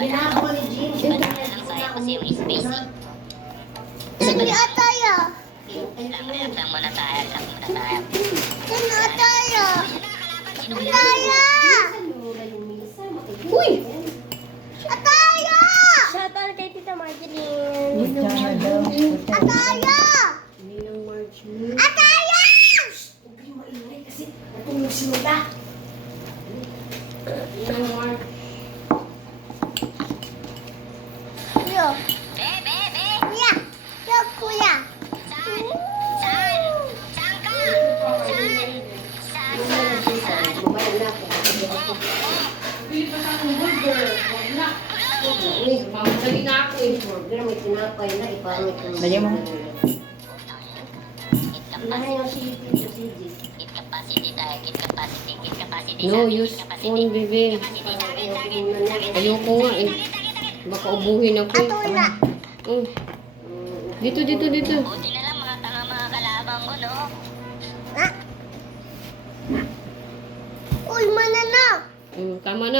Ginagawa ni Jim. Iba na lang sa'yo kasi yung space eh. Sino ataya? Lang muna tayo, lang muna tayo. Sino ataya? Sino Ataya! Uy! Ataya! Shoutout kay Tita Marjeline. Ataya! Hindi ng March mo. Ataya! Huwag kayong maingay kasi natulog si Lola. Hindi ng March. Kuya. Be, be, be! Kuya. Yo, kuya. Saan? Saan? Saan ka? Saan? Saan? Saan? Saan? Mabaya na ako. Bili pa sa akong burger. Huwag na. Uy, mamadali na ako eh. Burger, may tinapay na. Ipangit ko. Lagyan mo. Lahat yung si Gis. Kit capacity tayo, kit capacity, kit capacity. No, sabi, use kit capacity. phone, bebe. Capacity, sakit, sakit. Ayoko nga eh. Baka ubuhin ako eh. Atula. Oh. Dito, dito, dito. Buti na lang mga tanga mga kalabang ko, no? Uy, manana. Tama na.